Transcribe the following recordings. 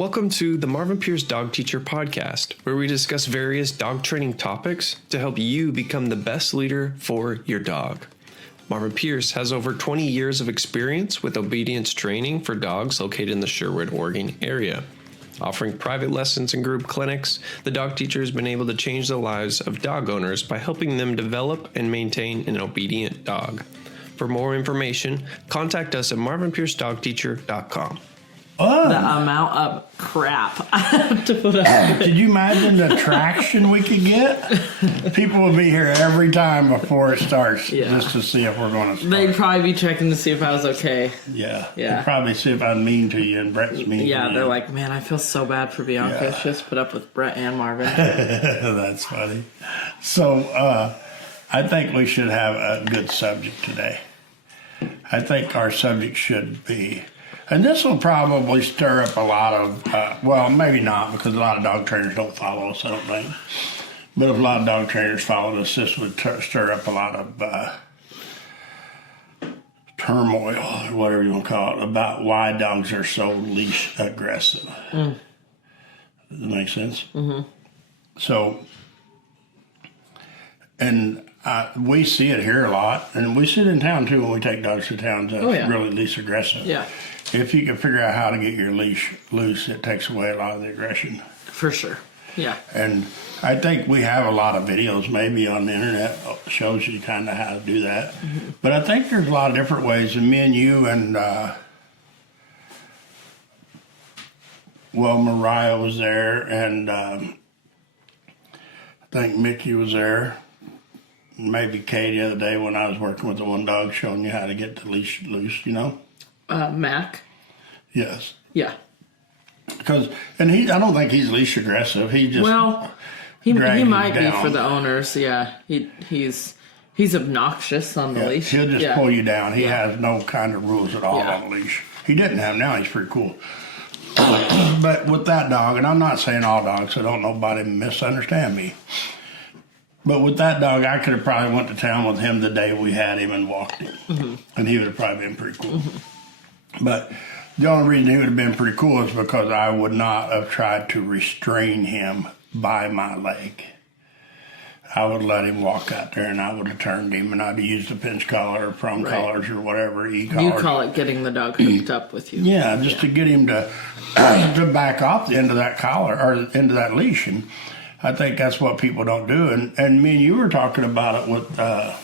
Welcome to the Marvin Pierce Dog Teacher Podcast, where we discuss various dog training topics to help you become the best leader for your dog. Marvin Pierce has over 20 years of experience with obedience training for dogs located in the Sherwood, Oregon area. Offering private lessons and group clinics, the dog teacher has been able to change the lives of dog owners by helping them develop and maintain an obedient dog. For more information, contact us at marvinpiercedogteacher.com. Oh. The amount of crap I have to put up with. Could you imagine the traction we could get? People will be here every time before it starts just to see if we're going to start. They'd probably be checking to see if I was okay. Yeah. They'd probably see if I'm mean to you and Brett's mean to you. Yeah, they're like, man, I feel so bad for Bianca. Yeah. She just put up with Brett and Marvin. That's funny. So I think we should have a good subject today. I think our subject should be... And this will probably stir up a lot of, well, maybe not, because a lot of dog trainers don't follow us, I don't think. But if a lot of dog trainers followed us, this would stir up a lot of turmoil, or whatever you want to call it, about why dogs are so leash aggressive. Does that make sense? Mm-hmm. So, and we see it here a lot, and we see it in town, too, when we take dogs to town that's really leash aggressive. Yeah. If you can figure out how to get your leash loose, it takes away a lot of the aggression. For sure. Yeah. And I think we have a lot of videos maybe on the internet shows you kind of how to do that. Mm-hmm. But I think there's a lot of different ways. And me and you and, Mariah was there, and I think Mickey was there. Maybe Kay the other day when I was working with the one dog showing you how to get the leash loose, you know? Mac? Yes. Yeah. And I don't think he's leash aggressive. He just he might be for the owners. Yeah, he's obnoxious on the leash. He'll just pull you down. He has no kind of rules at all on the leash. He didn't have. Now he's pretty cool. But with that dog, and I'm not saying all dogs, so don't nobody misunderstand me. But with that dog, I could have probably went to town with him the day we had him and walked him, and he would have probably been pretty cool. But the only reason he would have been pretty cool is because I would not have tried to restrain him by my leg. I would let him walk out there, and I would have turned him, and I'd have used a pinch collar or prong collars or whatever, e-collars. You call it getting the dog hooked up with you. Yeah, just to get him to back off the end of that collar or into that leash. And I think that's what people don't do. And me and you were talking about it with, I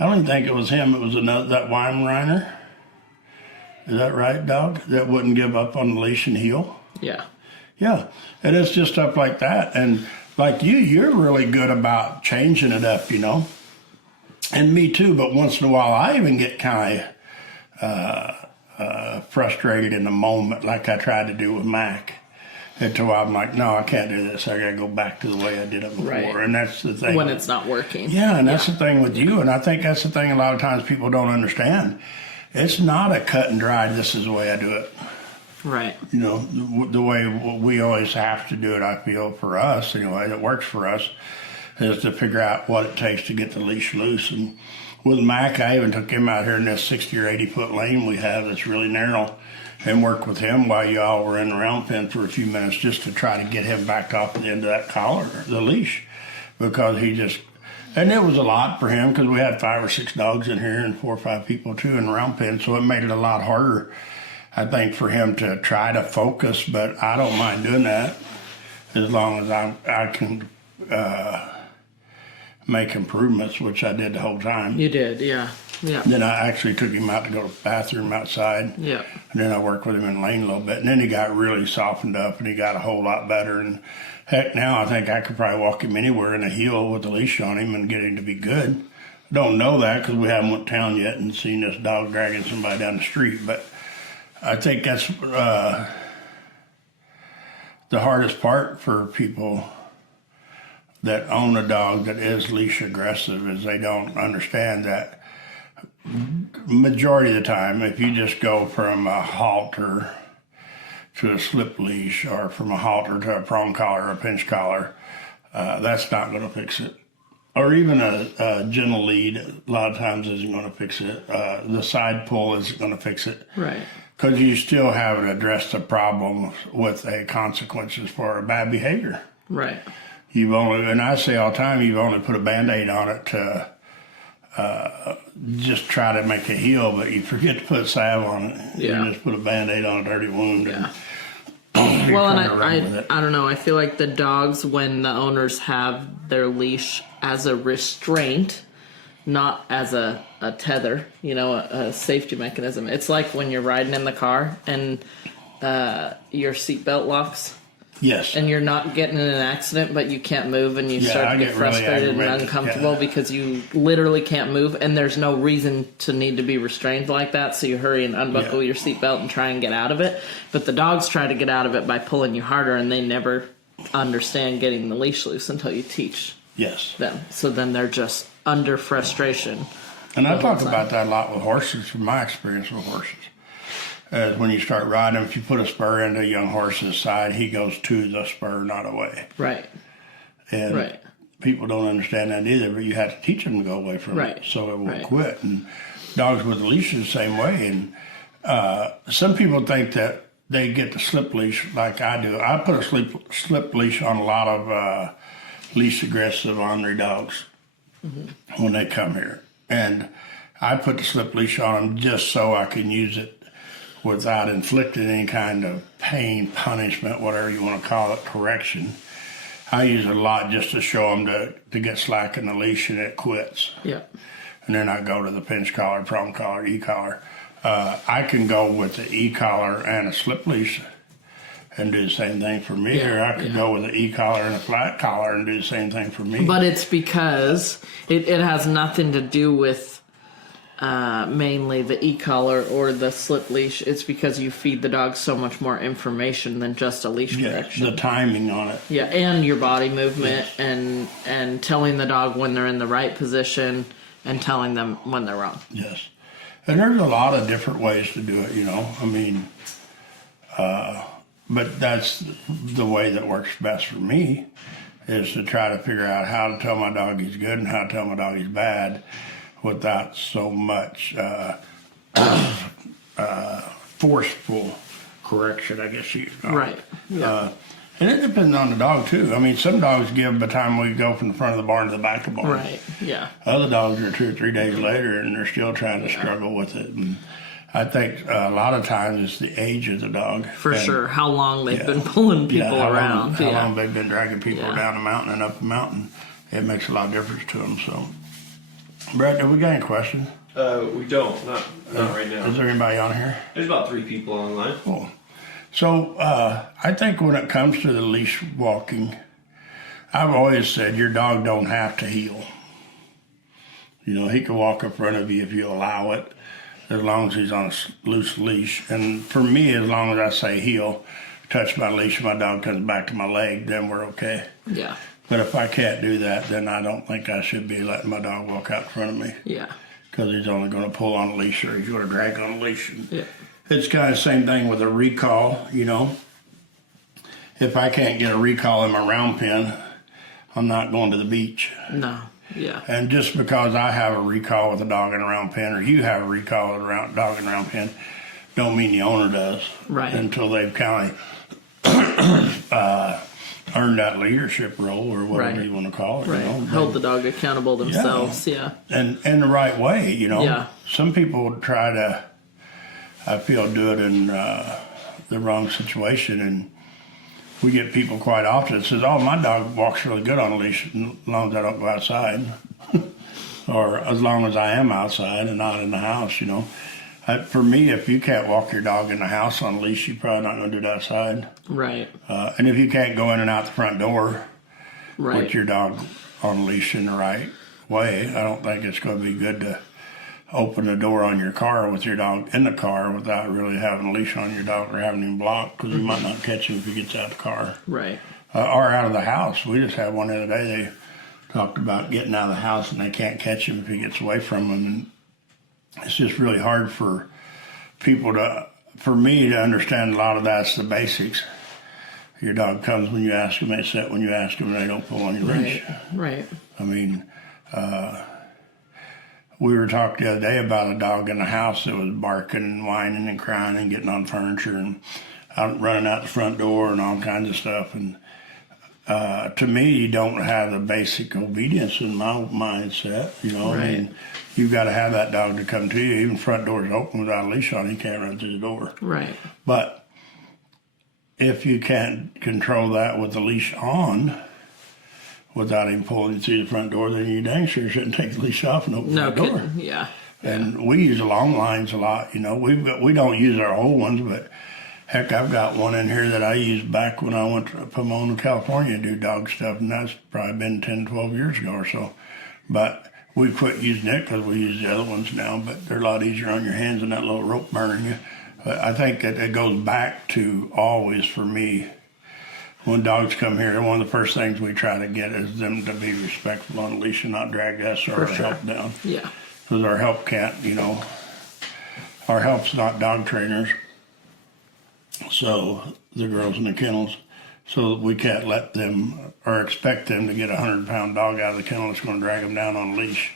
don't even think it was him. It was that Weimaraner. Is that right, dog? That wouldn't give up on the leash and heel? Yeah. Yeah. And it's just stuff like that. And like you're really good about changing it up, you know? And me too, but once in a while I even get kind of frustrated in the moment like I tried to do with Mac. Until I'm like, no, I can't do this. I got to go back to the way I did it before. Right. And that's the thing. When it's not working. Yeah, and that's the thing with you. And I think that's the thing a lot of times people don't understand. It's not a cut and dry, this is the way I do it. Right. You know, the way we always have to do it, I feel, for us, anyway, that works for us, is to figure out what it takes to get the leash loose. And with Mac, I even took him out here in this 60 or 80 foot lane we have that's really narrow, and worked with him while you all were in the round pen for a few minutes just to try to get him back off the end of that collar, the leash, because he just, and it was a lot for him because we had 5 or 6 dogs in here and 4 or 5 people too in the round pen, so it made it a lot harder, I think, for him to try to focus, but I don't mind doing that as long as I can make improvements, which I did the whole time. You did, yeah. Yeah. Then I actually took him out to go to the bathroom outside. Yeah. And then I worked with him in the lane a little bit. And then he got really softened up and he got a whole lot better. And heck, now I think I could probably walk him anywhere in a heel with a leash on him and get him to be good. I don't know that because we haven't went to town yet and seen this dog dragging somebody down the street. But I think that's the hardest part for people that own a dog that is leash aggressive is they don't understand that majority of the time, if you just go from a halter to a slip leash or from a halter to a prong collar or a pinch collar, that's not going to fix it. Or even a gentle lead, a lot of times isn't going to fix it. The side pull isn't going to fix it. Right. Because you still haven't addressed the problem with a consequences for a bad behavior. Right. You've only, and I say all the time, you've only put a Band-Aid on it to just try to make it heal, but you forget to put salve on it. Yeah. You just put a Band-Aid on a dirty wound. Yeah. And Well, and I don't know. I feel like the dogs, when the owners have their leash as a restraint, not as a tether, a safety mechanism. It's like when you're riding in the car and your seatbelt locks. Yes. And you're not getting in an accident, but you can't move, and you start to get frustrated and uncomfortable because you literally can't move, and there's no reason to need to be restrained like that, so you hurry and unbuckle your seatbelt and try and get out of it. But the dogs try to get out of it by pulling you harder, and they never understand getting the leash loose until you teach them. So then they're just under frustration. And I talk about that a lot with horses from my experience with horses. When you start riding, if you put a spur into a young horse's side, he goes to the spur, not away. Right. And people don't understand that either, but you have to teach them to go away from it so it will quit. And dogs with a leash is the same way. And some people think that they get the slip leash like I do. I put a slip leash on a lot of leash aggressive ornery dogs when they come here. And I put the slip leash on them just so I can use it without inflicting any kind of pain, punishment, whatever you want to call it, correction. I use it a lot just to show them to get slack in the leash and it quits. Yeah. And then I go to the pinch collar, prong collar, e-collar. I can go with the e-collar and a slip leash and do the same thing for me, or I could go with an e-collar and a flat collar and do the same thing for me. But it's because it has nothing to do with mainly the e-collar or the slip leash. It's because you feed the dog so much more information than just a leash correction. The timing on it. Yeah, and your body movement and telling the dog when they're in the right position and telling them when they're wrong. Yes. And there's a lot of different ways to do it, I mean, but that's the way that works best for me, is to try to figure out how to tell my dog he's good and how to tell my dog he's bad without so much forceful correction, I guess you call it. Right. Yeah. And it depends on the dog, too. I mean, some dogs give by the time we go from the front of the barn to the back of the barn. Right, yeah. Other dogs are 2 or 3 days later, and they're still trying to struggle with it. And I think a lot of times it's the age of the dog. For sure. How long they've been pulling people around. How long they've been dragging people down the mountain and up the mountain. It makes a lot of difference to them. So, Brett, do we got any questions? We don't. Not right now. Is there anybody on here? There's about 3 people online. Cool. So, I think when it comes to the leash walking, I've always said your dog don't have to heel. He can walk in front of you if you allow it, as long as he's on a loose leash. And for me, as long as I say heel, touch my leash, and my dog comes back to my leg, then we're okay. Yeah. But if I can't do that, then I don't think I should be letting my dog walk out in front of me. Yeah. Because he's only going to pull on a leash or he's going to drag on a leash. Yeah. It's kind of the same thing with a recall, If I can't get a recall in my round pen, I'm not going to the beach. No, yeah. And just because I have a recall with a dog in a round pen, or you have a recall with a dog in a round pen, don't mean the owner does. Right. Until they've kind of earned that leadership role, or whatever you want to call it. Right. Hold the dog accountable themselves, yeah. And in the right way, Yeah. Some people try to, I feel, do it in the wrong situation, and we get people quite often that says, "Oh, my dog walks really good on a leash as long as I don't go outside, or as long as I am outside and not in the house." For me, if you can't walk your dog in the house on a leash, you're probably not going to do it outside. Right. And if you can't go in and out the front door Right. with your dog on a leash in the right way, I don't think it's going to be good to open the door on your car with your dog in the car without really having a leash on your dog or having him blocked, because you might not catch him if he gets out of the car. Right. Or out of the house. We just had one the other day. They talked about getting out of the house and they can't catch him if he gets away from them. And it's just really hard for people for me to understand. A lot of that's the basics. Your dog comes when you ask him, they sit when you ask him, and they don't pull on your leash. Right. I mean, we were talking the other day about a dog in the house that was barking and whining and crying and getting on furniture and running out the front door and all kinds of stuff. And to me, you don't have the basic obedience in my mindset. Right. I mean, you've got to have that dog to come to you. Even front doors open without a leash on, he can't run through the door. Right. But if you can't control that with the leash on, without him pulling you through the front door, then you dang sure shouldn't take the leash off and open the door. Yeah. And we use the long lines a lot. We don't use our old ones, but heck, I've got one in here that I used back when I went to Pomona, California to do dog stuff, and that's probably been 10, 12 years ago or so. But we quit using it because we use the other ones now, but they're a lot easier on your hands than that little rope burning you. But I think that it goes back to always, for me, when dogs come here, one of the first things we try to get is them to be respectful on the leash and not drag us or our help down. Yeah. Because our help can't, our help's not dog trainers. So the girls in the kennels, so we can't let them or expect them to get a 100-pound dog out of the kennel that's going to drag them down on a leash.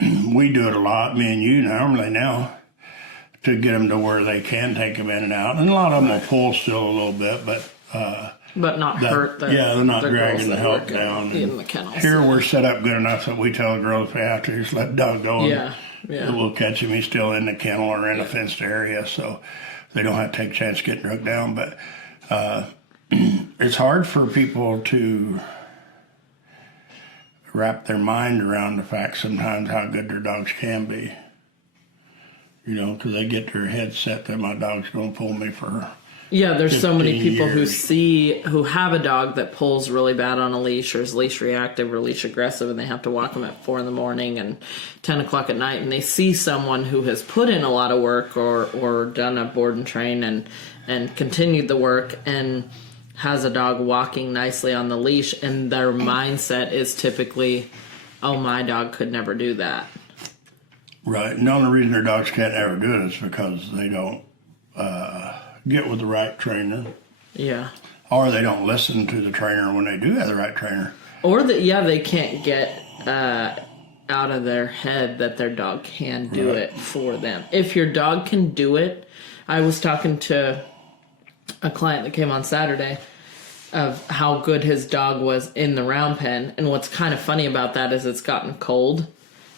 We do it a lot, me and you normally now, to get them to where they can take them in and out. And a lot of them will pull still a little bit, but not hurt their they're not their dragging the girls that help work down. in the kennels. Here we're set up good enough that we tell the girls if they have to just let the dog go. Yeah. We'll catch him. He's still in the kennel or in a fenced area, so they don't have to take a chance getting drugged down. But it's hard for people to wrap their mind around the fact sometimes how good their dogs can be. Because they get their head set that my dog's going to pull me for. Yeah, there's so many people years. who have a dog that pulls really bad on a leash or is leash reactive or leash aggressive, and they have to walk them at 4 a.m. and 10 o'clock at night, and they see someone who has put in a lot of work or done a board and train and continued the work and has a dog walking nicely on the leash, and their mindset is typically, oh, my dog could never do that. Right. And the only reason their dogs can't ever do it is because they don't get with the right trainer. Yeah. Or they don't listen to the trainer when they do have the right trainer. Or they can't get out of their head that their dog can do it for them. If your dog can do it, I was talking to a client that came on Saturday of how good his dog was in the round pen. And what's kind of funny about that is it's gotten cold.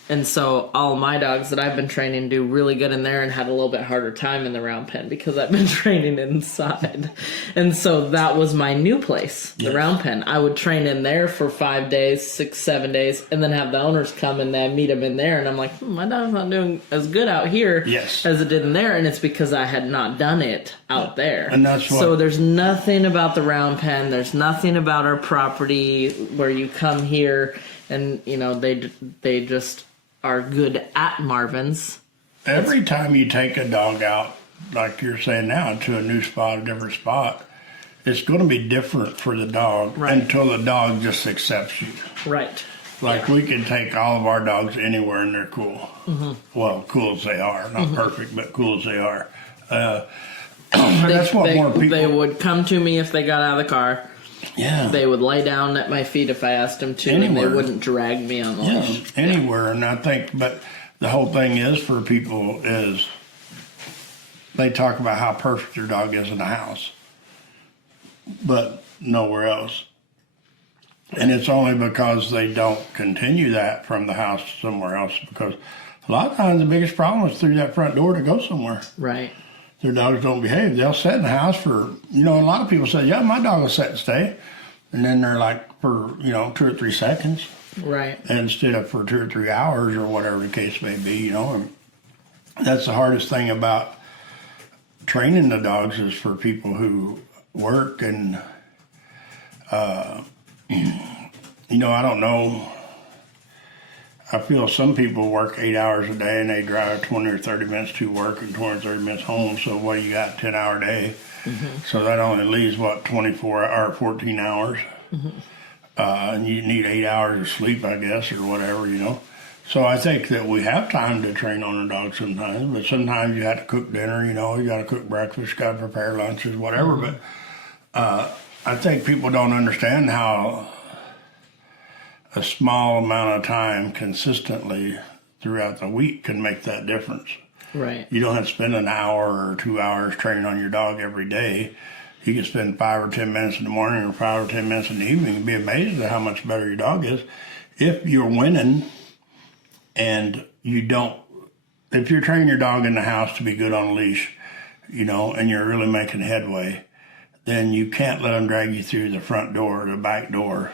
And so all my dogs that I've been training do really good in there and had a little bit harder time in the round pen because I've been training inside. And so that was my new place, the round pen. I would train in there for 5 days, 6, 7 days, and then have the owners come and then meet them in there. And I'm like, my dog's not doing as good out here as it did in there. And it's because I had not done it out there. And that's what, so there's nothing about the round pen. There's nothing about our property where you come here and, they just are good at Marvin's. Every time you take a dog out, like you're saying now, to a new spot, a different spot, it's going to be different for the dog until the dog just accepts you. Right. Like we can take all of our dogs anywhere and they're cool. Mm-hmm. Well, cool as they are. Not perfect, but cool as they are. That's what more people... They would come to me if they got out of the car. Yeah. They would lay down at my feet if I asked them to, and they wouldn't drag me on the leash. Anywhere. And I think, but the whole thing is for people is they talk about how perfect their dog is in the house, but nowhere else. And it's only because they don't continue that from the house to somewhere else, because a lot of times the biggest problem is through that front door to go somewhere. Right. Their dogs don't behave. They'll sit in the house for, a lot of people say, yeah, my dog will sit and stay. And then they're like for, 2 or 3 seconds. Right. Instead of for 2 or 3 hours or whatever the case may be, And that's the hardest thing about training the dogs is for people who work and, I don't know. I feel some people work 8 hours a day and they drive 20 or 30 minutes to work and 20 or 30 minutes home. So what you got, 10-hour day? Mm-hmm. So that only leaves, 24 or 14 hours. Mm-hmm. And you need 8 hours of sleep, I guess, or whatever, So I think that we have time to train on a dog sometimes, but sometimes you have to cook dinner, you got to cook breakfast, got to prepare lunches, whatever. Mm-hmm. But I think people don't understand how a small amount of time consistently throughout the week can make that difference. Right. You don't have to spend an hour or 2 hours training on your dog every day. You can spend 5 or 10 minutes in the morning or 5 or 10 minutes in the evening and be amazed at how much better your dog is. If you're winning and if you're training your dog in the house to be good on a leash, and you're really making headway, then you can't let them drag you through the front door or the back door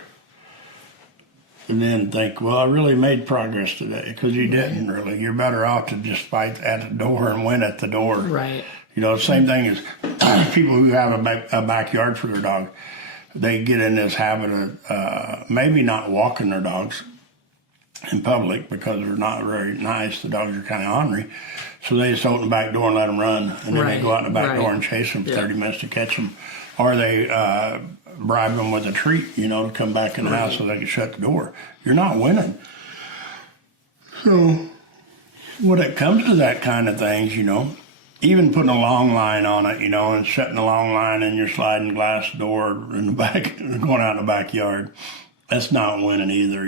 and then think, well, I really made progress today, because you didn't really. You're better off to just fight at the door and win at the door. Right. Same thing as people who have a backyard for their dog. They get in this habit of maybe not walking their dogs in public because they're not very nice. The dogs are kind of ornery. So they just open the back door and let them run. And then they go out the back door and chase them for 30 minutes to catch them. Or they bribe them with a treat, to come back in the house so they can shut the door. You're not winning. So when it comes to that kind of things, even putting a long line on it, and setting a long line in your sliding glass door in the back, going out in the backyard, that's not winning either,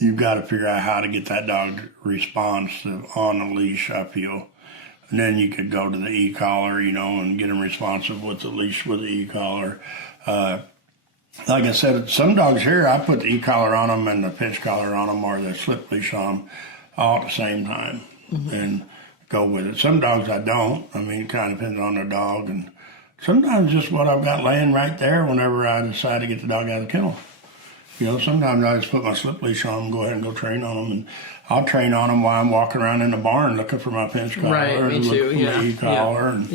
You've got to figure out how to get that dog responsive on a leash, I feel. And then you could go to the e-collar, and get them responsive with the leash with the e-collar. Like I said, some dogs here, I put the e-collar on them and the pinch collar on them or the slip leash on them all at the same time and go with it. Some dogs I don't. It kind of depends on the dog. And sometimes just what I've got laying right there whenever I decide to get the dog out of the kennel. Sometimes I just put my slip leash on them, go ahead and go train on them. And I'll train on them while I'm walking around in the barn looking for my pinch collar. Right, me too, my e-collar and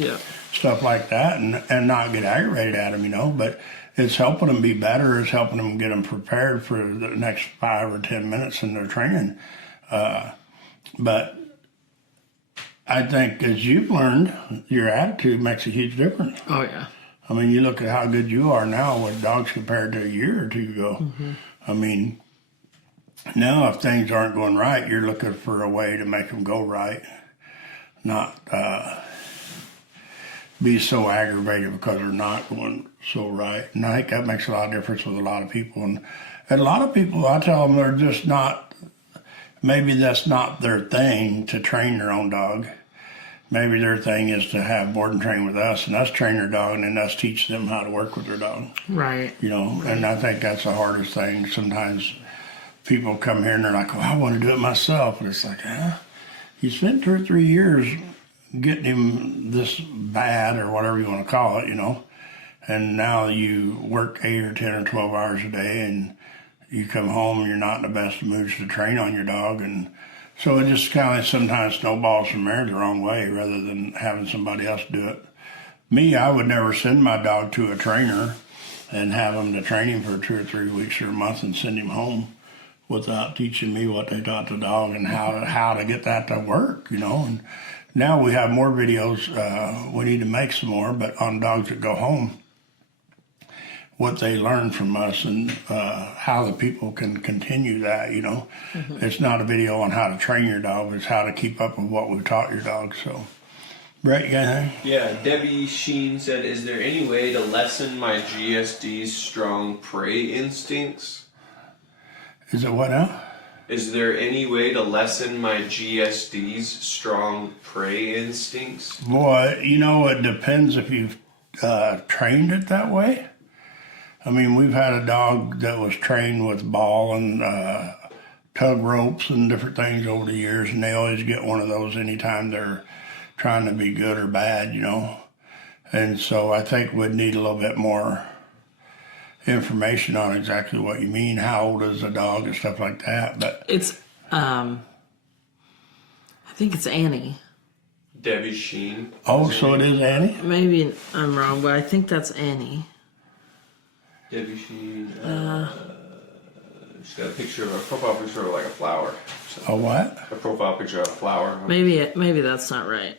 stuff like that and not get aggravated at them, But it's helping them be better. It's helping them get them prepared for the next 5 or 10 minutes in their training. But I think as you've learned, your attitude makes a huge difference. Oh, yeah. You look at how good you are now with dogs compared to a year or two ago. Now if things aren't going right, you're looking for a way to make them go right, not be so aggravated because they're not going so right. And I think that makes a lot of difference with a lot of people. And a lot of people, I tell them they're just not, maybe that's not their thing to train their own dog. Maybe their thing is to have board and train with us, and us train their dog, and then us teach them how to work with their dog. Right. And I think that's the hardest thing. Sometimes people come here and they're like, I want to do it myself. And it's like, you spent 2 or 3 years getting him this bad or whatever you want to call it, and now you work 8 or 10 or 12 hours a day, and you come home and you're not in the best moods to train on your dog. And so it just kind of sometimes snowballs from there the wrong way rather than having somebody else do it. Me, I would never send my dog to a trainer and have them to train him for 2 or 3 weeks or a month and send him home without teaching me what they taught the dog and how to get that to work, And now we have more videos. We need to make some more, but on dogs that go home, what they learn from us and how the people can continue that, It's not a video on how to train your dog, it's how to keep up with what we've taught your dog. So, Brett, you got anything? Yeah, Debbie Sheen said, is there any way to lessen my GSD's strong prey instincts? Is it what now? Is there any way to lessen my GSD's strong prey instincts? Boy, it depends if you've trained it that way. We've had a dog that was trained with ball and tug ropes and different things over the years, and they always get one of those anytime they're trying to be good or bad, And so I think we'd need a little bit more information on exactly what you mean, how old is a dog and stuff like that. But it's, I think it's Annie. Debbie Sheen. Oh, so it is Annie? Maybe I'm wrong, but I think that's Annie. Debbie Sheen. She's got a picture of a profile picture of like a flower. So a what? A profile picture of a flower. Maybe that's not right.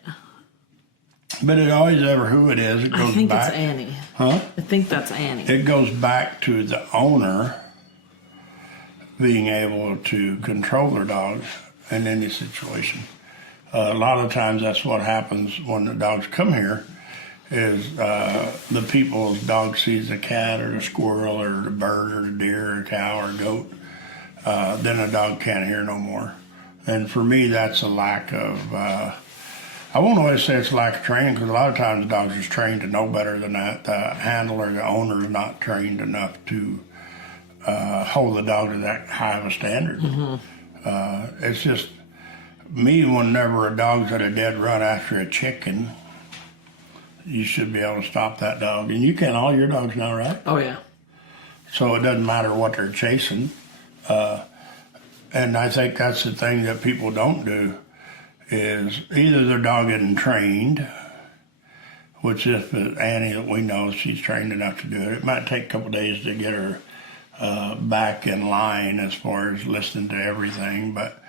But it always ever who it is. It goes I think back. it's Annie. Huh? I think that's Annie. It goes back to the owner being able to control their dogs in any situation. A lot of times that's what happens when the dogs come here is the people's dog sees a cat or a squirrel or a bird or a deer or a cow or a goat then a dog can't hear no more. And for me, that's a lack of, I won't always say it's a lack of training, because a lot of times dogs is trained to know better than that. The handler, the owner is not trained enough to hold the dog to that high of a standard. It's just, me, whenever a dog's at a dead run after a chicken, you should be able to stop that dog. And you can all your dogs now, right? Oh, yeah. So it doesn't matter what they're chasing. And I think that's the thing that people don't do, is either their dog isn't trained, which if Annie that we know, she's trained enough to do it. It might take a couple days to get her back in line as far as listening to everything. But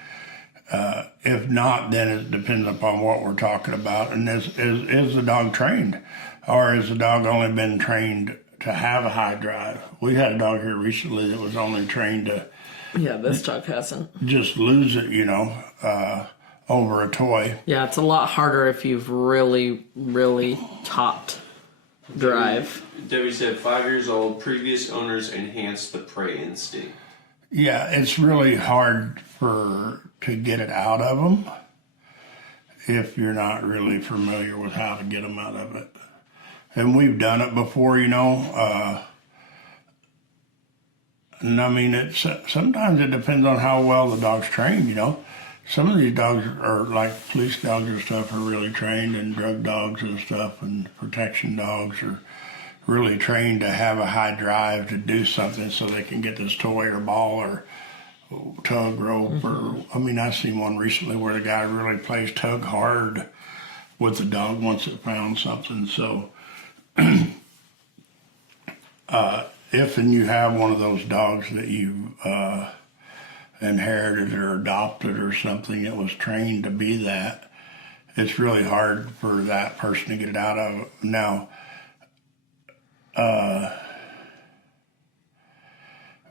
if not, then it depends upon what we're talking about. And is the dog trained? Or has the dog only been trained to have a high drive? We had a dog here recently that was only trained to... Yeah, this dog hasn't. Just lose it, over a toy. Yeah, it's a lot harder if you've really, really taught drive. Debbie said 5 years old, previous owners enhanced the prey instinct. Yeah, it's really hard to get it out of them if you're not really familiar with how to get them out of it. And we've done it before, and I mean, sometimes it depends on how well the dog's trained, Some of these dogs are like police dogs and stuff are really trained, and drug dogs and stuff, and protection dogs are really trained to have a high drive to do something so they can get this toy or ball or tug rope. Or I mean, I seen one recently where the guy really plays tug hard with the dog once it found something. So if and you have one of those dogs that you inherited or adopted or something that was trained to be that, it's really hard for that person to get it out of it. Now,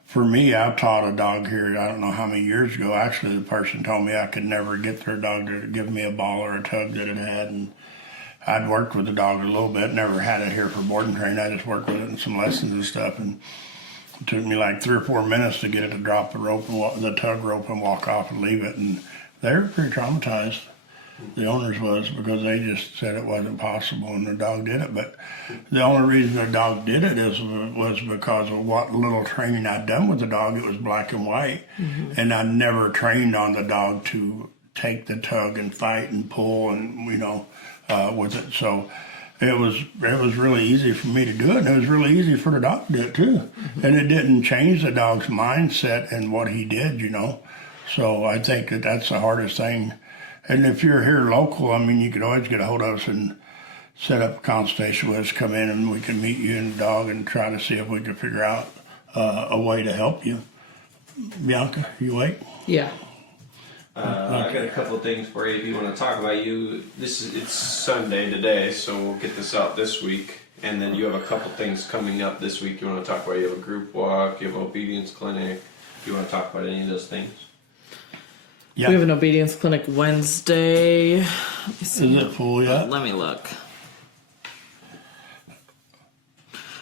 for me, I taught a dog here, I don't know how many years ago. Actually, the person told me I could never get their dog to give me a ball or a tug that it had. And I'd worked with the dog a little bit, never had it here for boarding training. I just worked with it in some lessons and stuff. And it took me like 3 or 4 minutes to get it to drop the rope and the tug rope and walk off and leave it. And they were pretty traumatized. The owners was, because they just said it wasn't possible, and the dog did it. But the only reason the dog did it was because of what little training I'd done with the dog. It was black and white, and I never trained on the dog to take the tug and fight and pull and with it. So it was really easy for me to do it, and it was really easy for the dog to do it too. And it didn't change the dog's mindset and what he did, So I think that's the hardest thing. And if you're here local, I mean, you could always get a hold of us and set up a consultation with us, come in, and we can meet you and the dog and try to see if we can figure out a way to help you. Bianca, you awake? Yeah. I got a couple of things for you if you want to talk about. It's Sunday today, so we'll get this out this week. And then you have a couple things coming up this week you want to talk about. You have a group walk, you have an obedience clinic. Do you want to talk about any of those things? Yeah. We have an obedience clinic Wednesday. Let me see. Is it full yet? Let me look.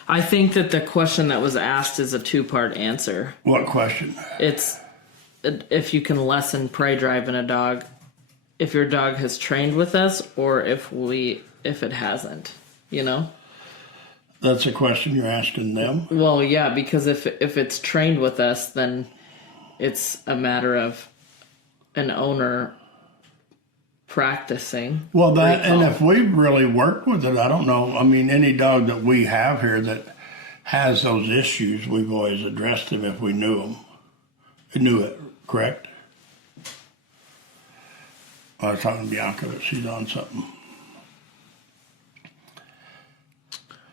I think that the question that was asked is a 2-part answer. What question? It's if you can lessen prey drive in a dog, if your dog has trained with us, or if it hasn't, That's a question you're asking them? Well, yeah, because if it's trained with us, then it's a matter of an owner practicing. Well, and if we've really worked with it, I don't know. I mean, any dog that we have here that has those issues, we've always addressed them if we knew them. We knew it, correct? I was talking to Bianca, but she's on something.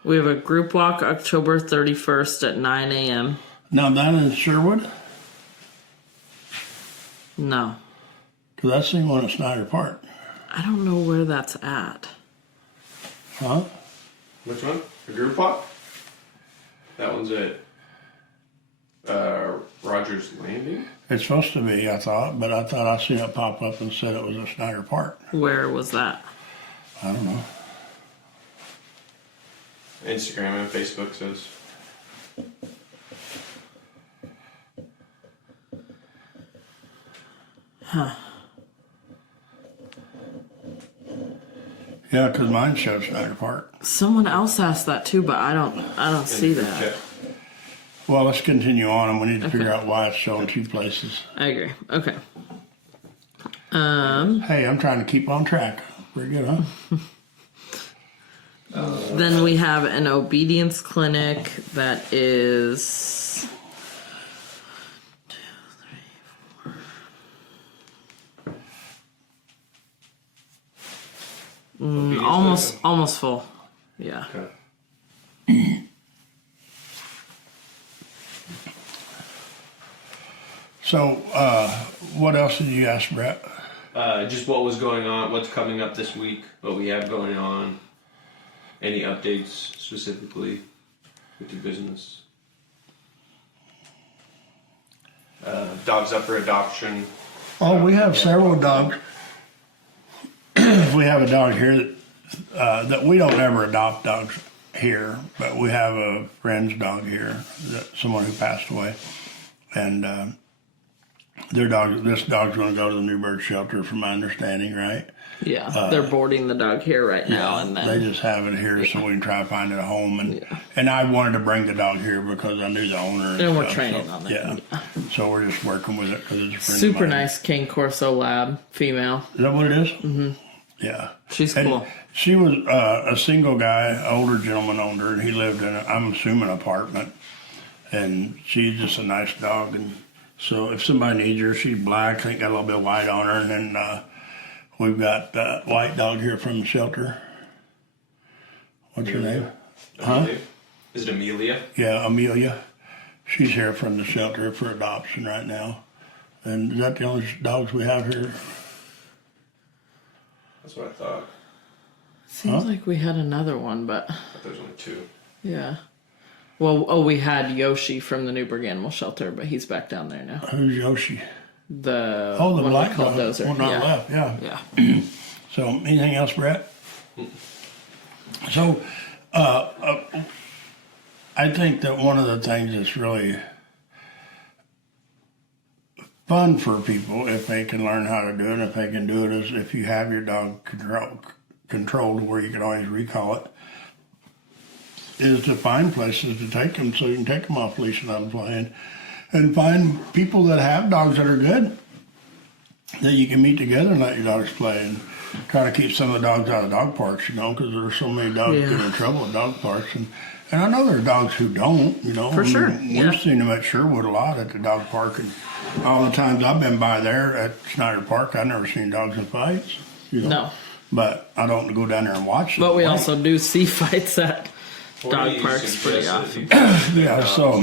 We have a group walk October 31st at 9 a.m. Now, that is Sherwood? No. Because that's the one at Snyder Park. I don't know where that's at. Huh? Which one? The group walk? That one's at Rogers Landing? It's supposed to be, I thought, but I thought I seen it pop up and said it was at Snyder Park. Where was that? I don't know. Instagram and Facebook says. Yeah, because mine shows Snyder Park. Someone else asked that too, but I don't see that. Well, let's continue on, and we need to figure out why it's showing 2 places. I agree. Okay. Hey, I'm trying to keep on track. Pretty good, huh? Then we have an obedience clinic that is 2, 3, 4. Almost full. Yeah. Okay. So, what else did you ask, Brett? Just what was going on, what's coming up this week, what we have going on, any updates specifically with your business. Dogs up for adoption. Oh, we have several dogs. We have a dog here that we don't ever adopt dogs here, but we have a friend's dog here, someone who passed away, and this dog's going to go to the New Bird Shelter, from my understanding, right? Yeah, they're boarding the dog here right now, and then they just have it here so we can try to find it a home. And I wanted to bring the dog here because I knew the owner. And we're training on it. Yeah, so we're just working with it because it's a friend super of mine. nice King Corso Lab female. Is that what it is? Mm-hmm. Yeah, she's and cool. She was a single guy, an older gentleman owned her, and he lived in I'm assuming, an apartment. And she's just a nice dog, and so if somebody needs her, she's black. I think got a little bit of white on her, and then we've got white dog here from the shelter. What's her name? Amelia. Huh? Is it Amelia? Yeah, Amelia. She's here from the shelter for adoption right now. And is that the only dogs we have here? That's what I thought. Seems like we had another one, but I thought there was only 2. yeah. Well, we had Yoshi from the Newburgh Animal Shelter, but he's back down there now. Who's Yoshi? The one black dog. Dozer. One not left, yeah. Yeah. So, anything else, Brett? So, I think that one of the things that's really fun for people, if they can learn how to do it, if they can do it, is if you have your dog controlled where you can always recall it, is to find places to take them so you can take them off leash and let them play, and find people that have dogs that are good that you can meet together and let your dogs play, and try to keep some of the dogs out of dog parks, because there's so many dogs get in trouble at dog parks, and I know there are dogs who don't, For sure. We've seen them at Sherwood a lot at the dog park, and all the times I've been by there at Snyder Park, I've never seen dogs in fights. No. But I don't go down there and watch them. But we also do see fights at dog parks pretty often. Yeah, so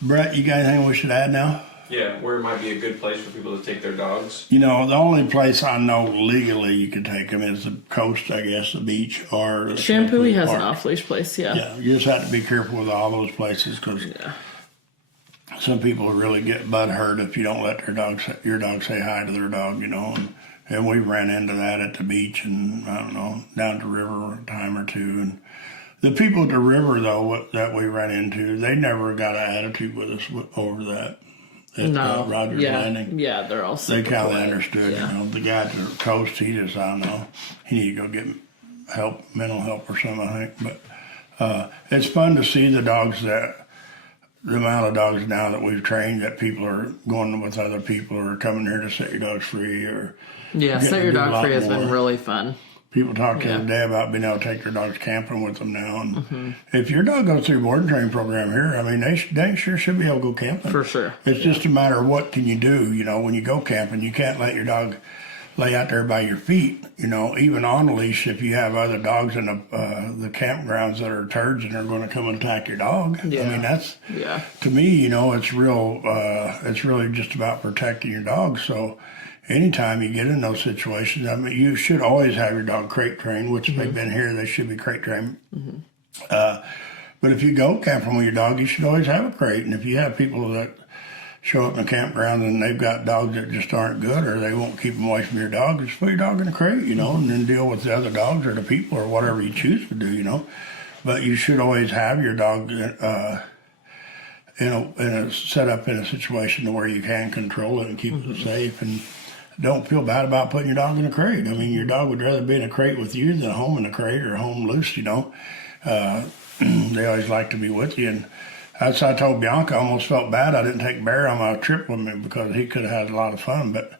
Brett, you got anything we should add now? Yeah, where might be a good place for people to take their dogs? The only place I know legally you can take them is the coast, I guess, the beach, or the Shampooey has an off-leash place, Yeah, you just have to be careful with all those places, because some people really get butt hurt if you don't let your dog say hi to their dog, and we ran into that at the beach, and I don't know, down the river a time or two, and the people at the river, though, that we ran into, they never got an attitude with us over that. At Rogers Landing. Yeah, they're all super They kind of quiet. understood, The guy at the coast, he just, I don't know, he needed to go get help, mental help or something, I think. But it's fun to see the amount of dogs now that we've trained, that people are going with other people, or coming here to set your dogs free, or set your dog free has been really fun. People talk the other day about being able to take their dogs camping with them now, and if your dog goes through a board and training program here, they sure should be able to go camping. For sure. It's just a matter of what can you do. When you go camping, you can't let your dog lay out there by your feet. Even on a leash, if you have other dogs in the campgrounds that are turds and are going to come and attack your dog. Yeah. I mean, that's to me, it's real. It's really just about protecting your dog. So anytime you get in those situations, I mean, you should always have your dog crate trained, which they've been here, they should be crate trained. But if you go camping with your dog, you should always have a crate. And if you have people that show up in the campground and they've got dogs that just aren't good, or they won't keep them away from your dog, just put your dog in a crate, and then deal with the other dogs or the people or whatever you choose to do, But you should always have your dog set up in a situation to where you can control it and keep it safe, and don't feel bad about putting your dog in a crate. I mean, your dog would rather be in a crate with you than home in a crate or home loose. They always like to be with you, and that's I told Bianca. I almost felt bad I didn't take Bear on my trip with me because he could have had a lot of fun, but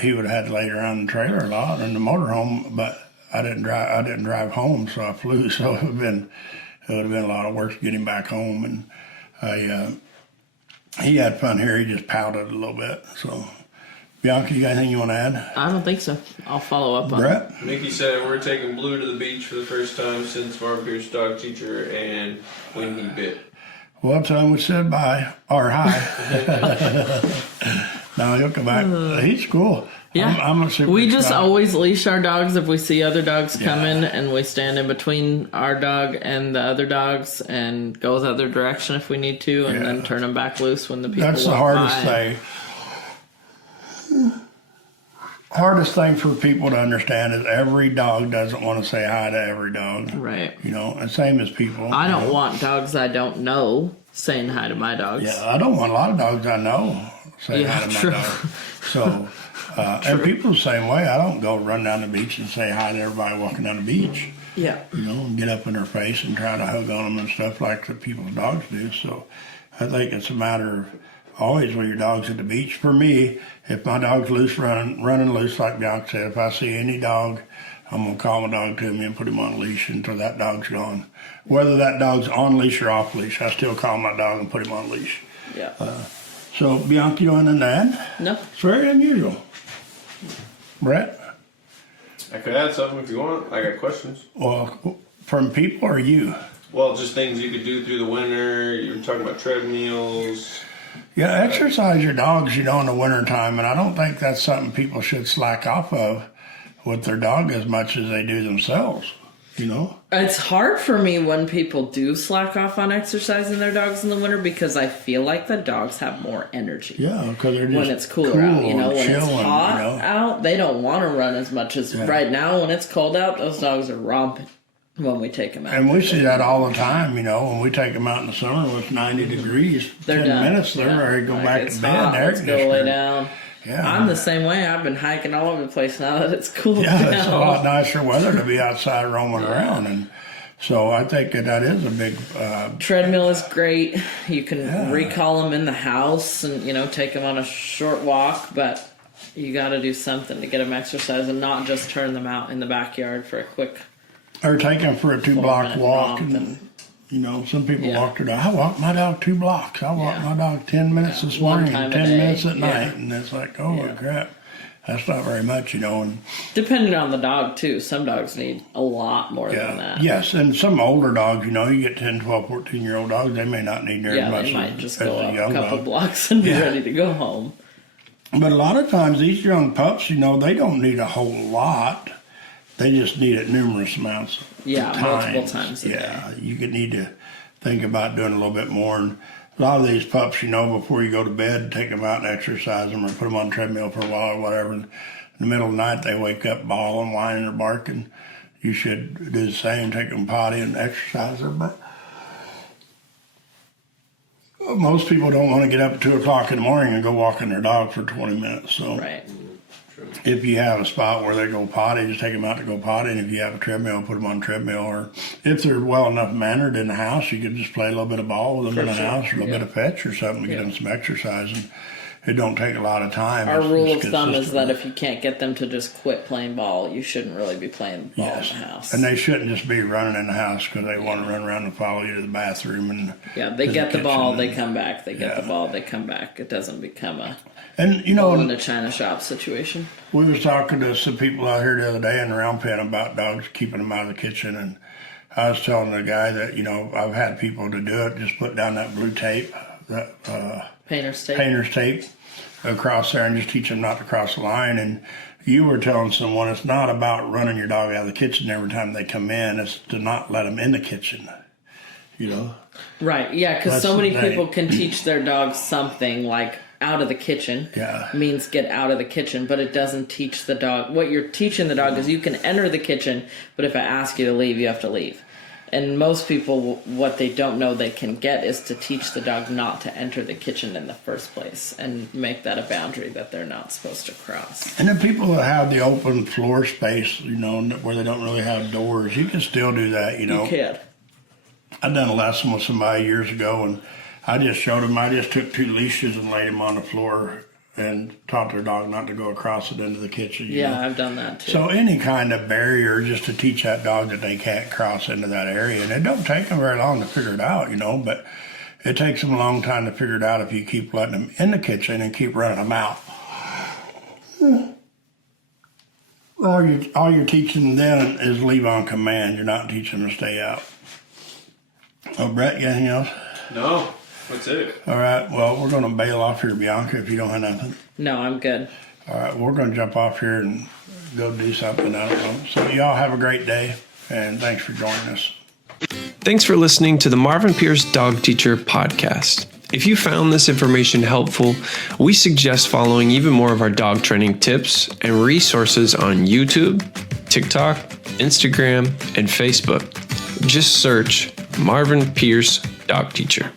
he would have had to lay around in the trailer a lot in the motorhome. But I didn't drive home, so I flew. So it would have been a lot of work to get him back home, and he had fun here. He just pouted a little bit. So, Bianca, you got anything you want to add? I don't think so. I'll follow up on Brett? it. Nikki said we're taking Blue to the beach for the first time since Marvin Pierce dog teacher and when he bit. Well, tell him we said bye or hi. No, he'll come back. He's cool. Yeah, I'm a super we just excited. always leash our dogs if we see other dogs coming, and we stand in between our dog and the other dogs and go the other direction if we need to, and then turn them back loose when the people That's the walk hardest by. thing. Hardest thing for people to understand is every dog doesn't want to say hi to every dog. Right. And same as people. I don't want dogs I don't know saying hi to my dogs. Yeah, I don't want a lot of dogs I know saying hi to my true. dog. So, and people the same way. I don't go run down the beach and say hi to everybody walking down the beach. Yeah. And get up in their face and try to hug on them and stuff like the people's dogs do. So I think it's a matter of always when your dog's at the beach. For me, if my dog's loose, running loose, like Bianca said, if I see any dog, I'm going to call my dog to me and put him on a leash until that dog's gone. Whether that dog's on leash or off leash, I still call my dog and put him on leash. Yeah. So, Bianca, you want to add? No. It's very unusual. Brett? I could add something if you want. I got questions. Well, from people or you? Well, just things you could do through the winter. You were talking about treadmills. Yeah, exercise your dogs, in the wintertime, and I don't think that's something people should slack off of with their dog as much as they do themselves, It's hard for me when people do slack off on exercising their dogs in the winter because I feel like the dogs have more energy. Yeah, because they're just when it's cooler cool out, when it's chilling, hot out, they don't want to run as much as right now when it's cold out. Those dogs are romping when we take them out. And we see that all the time, when we take them out in the summer when it's 90 degrees, They're 10 done. minutes, they're ready to go back it's to bed. hot, let's go lay down. Yeah. I'm the same way. I've been hiking all over the place now that it's cool down. It's a lot nicer weather to be outside roaming around, and so I think that is a big treadmill is great. You can recall them in the house and take them on a short walk, but you got to do something to get them exercise and not just turn them out in the backyard for a quick. Or take them for a 2-block walk, romp and some people walk their dog. I walk my dog 2 blocks. I walk my dog 10 minutes this One morning, time 10 a day. minutes at night, and it's like, oh crap, that's not very much, And depending on the dog too, some dogs need a lot more than that. Yes, and some older dogs, you get 10, 12, 14-year-old dogs, they may not need near as much they might as, just as go a up young a couple dog. blocks and be ready to go home. But a lot of times these young pups, they don't need a whole lot. They just need it numerous amounts of multiple times a day. You could need to think about doing a little bit more. And a lot of these pups, before you go to bed, take them out and exercise them or put them on a treadmill for a while or whatever. And in the middle of the night, they wake up bawling, whining, or barking. You should do the same, take them potty and exercise them. But most people don't want to get up at 2 o'clock in the morning and go walking their dog for 20 minutes. So Right. if you have a spot where they go potty, just take them out to go potty. And if you have a treadmill, put them on a treadmill. Or if they're well enough mannered in the house, you could just play a little bit of ball with them in the house, or a little bit of fetch or something to get them some exercise. And it don't take a lot of time. Our rule of It's thumb is consistent. that if you can't get them to just quit playing ball, you shouldn't really be playing ball in the house. And they shouldn't just be running in the house because they want to run around and follow you to the bathroom. And they to get the kitchen ball, and- they come back. They get the ball, they come back. It doesn't become a And in the china shop situation. we was talking to some people out here the other day in the round pen about dogs, keeping them out of the kitchen, and I was telling the guy that I've had people to do it, just put down that blue tape, that Painter's tape. painter's tape across there, and just teach them not to cross the line. And you were telling someone it's not about running your dog out of the kitchen every time they come in; it's to not let them in the kitchen. Right, yeah, because That's so many the thing. people can teach their dogs something like out of the kitchen means get out of the kitchen, but it doesn't teach the dog. What you're teaching the dog is you can enter the kitchen, but if I ask you to leave, you have to leave. And most people, what they don't know they can get is to teach the dog not to enter the kitchen in the first place and make that a boundary that they're not supposed to cross. And then people that have the open floor space, where they don't really have doors, you can still do that, You can. I done a lesson with somebody years ago, and I just showed them, I just took 2 leashes and laid them on the floor and taught their dog not to go across it into the kitchen. Yeah, I've done that too. So any kind of barrier just to teach that dog that they can't cross into that area. And it don't take them very long to figure it out, but it takes them a long time to figure it out if you keep letting them in the kitchen and keep running them out. All you're teaching them is leave on command. You're not teaching them to stay out. Oh, Brett, you got anything else? No, that's it. All right, well, we're going to bail off here, Bianca, if you don't have nothing. No, I'm good. All right, we're going to jump off here and go do something. I don't know. So y'all have a great day, and thanks for joining us. Thanks for listening to the Marvin Pierce Dog Teacher Podcast. If you found this information helpful, we suggest following even more of our dog training tips and resources on YouTube, TikTok, Instagram, and Facebook. Just search Marvin Pierce Dog Teacher.